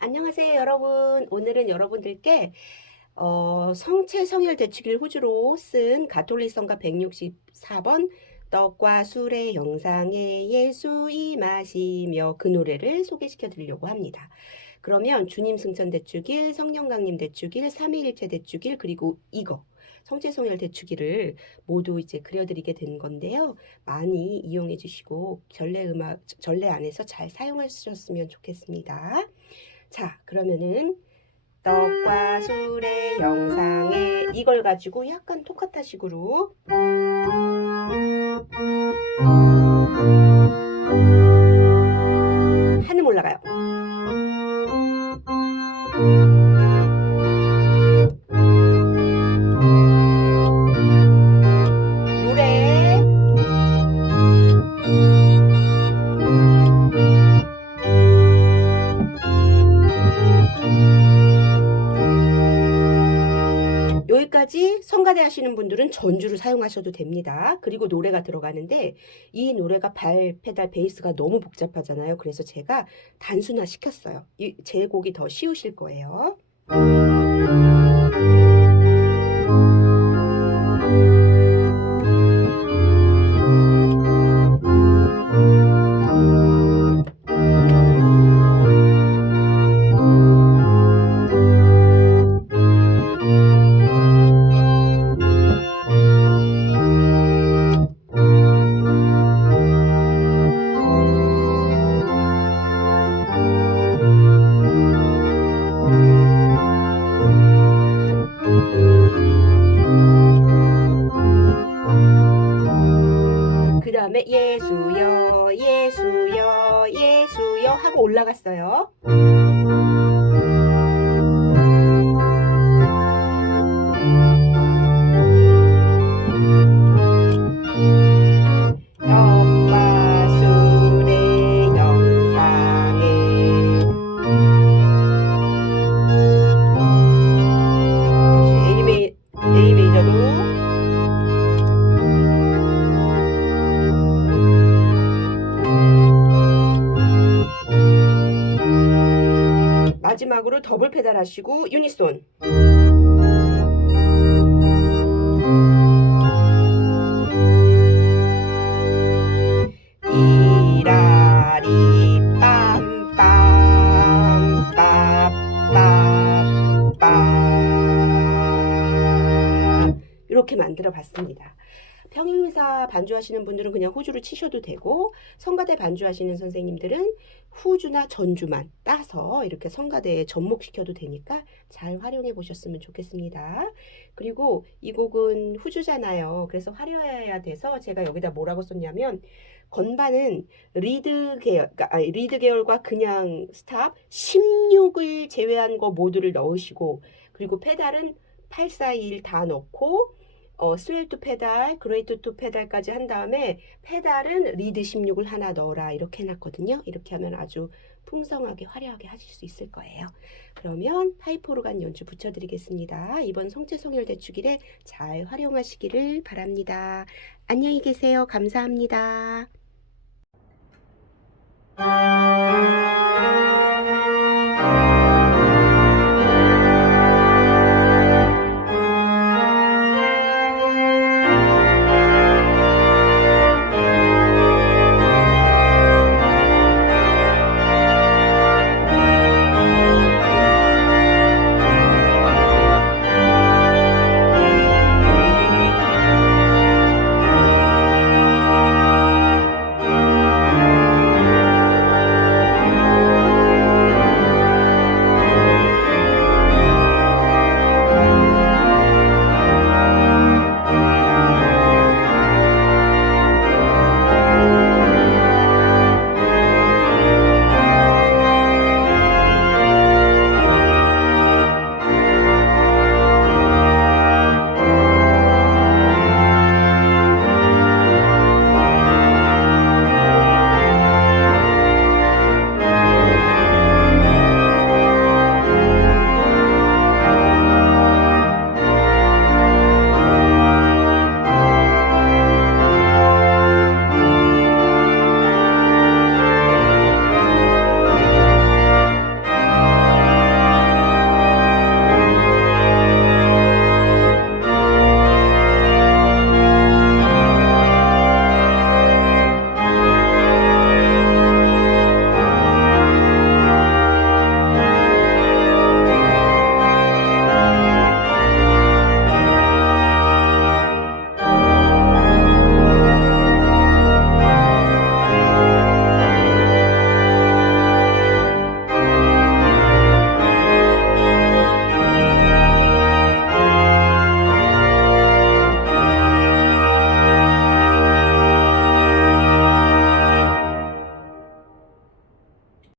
안녕하세요, 여러분. 오늘은 여러분들께 어, 성체 성혈 대축일 후주로 쓴 가톨릭성가 164번 떡과 술의 영상에 예수 임하시며 그 노래를 소개시켜 드리려고 합니다. 그러면 주님 승천 대축일, 성령 강림 대축일, 삼위일체 대축일 그리고 이거 성체 성혈 대축일을 모두 이제 그려드리게 된 건데요. 많이 이용해 주시고 전래 음악 전래 안에서 잘 사용하셨으면 좋겠습니다. 자, 그러면은 떡과 술의 영상에 이걸 가지고 약간 토카타 식으로 여기까지 성가대 하시는 분들은 전주를 사용하셔도 됩니다. 그리고 노래가 들어가는데 이 노래가 발, 페달, 베이스가 너무 복잡하잖아요. 그래서 제가 단순화 시켰어요. 이, 제 곡이 더 쉬우실 거예요. 하고 올라갔어요. 마지막으로 더블 페달 하시고 유니손 이렇게 만들어 봤습니다. 평행사 반주하시는 분들은 그냥 후주를 치셔도 되고 성가대 반주하시는 선생님들은 후주나 전주만 따서 이렇게 성가대에 접목시켜도 되니까 잘 활용해 보셨으면 좋겠습니다. 그리고 이 곡은 후주잖아요. 그래서 화려해야 돼서 제가 여기다 뭐라고 썼냐면 건반은 리드 계열, 그러니까 아니, 리드 계열과 그냥 스탑 16을 제외한 거 모두를 넣으시고 그리고 페달은 8, 4, 1다 넣고 어, 스웰 투 페달, 그레이트 투 페달까지 한 다음에 페달은 리드 16을 하나 넣어라 이렇게 해놨거든요. 이렇게 하면 아주 풍성하게 화려하게 하실 수 있을 거예요. 그러면 하이포르간 연주 붙여드리겠습니다. 이번 성체성열 대축일에 잘 활용하시기를 바랍니다. 안녕히 계세요. 감사합니다.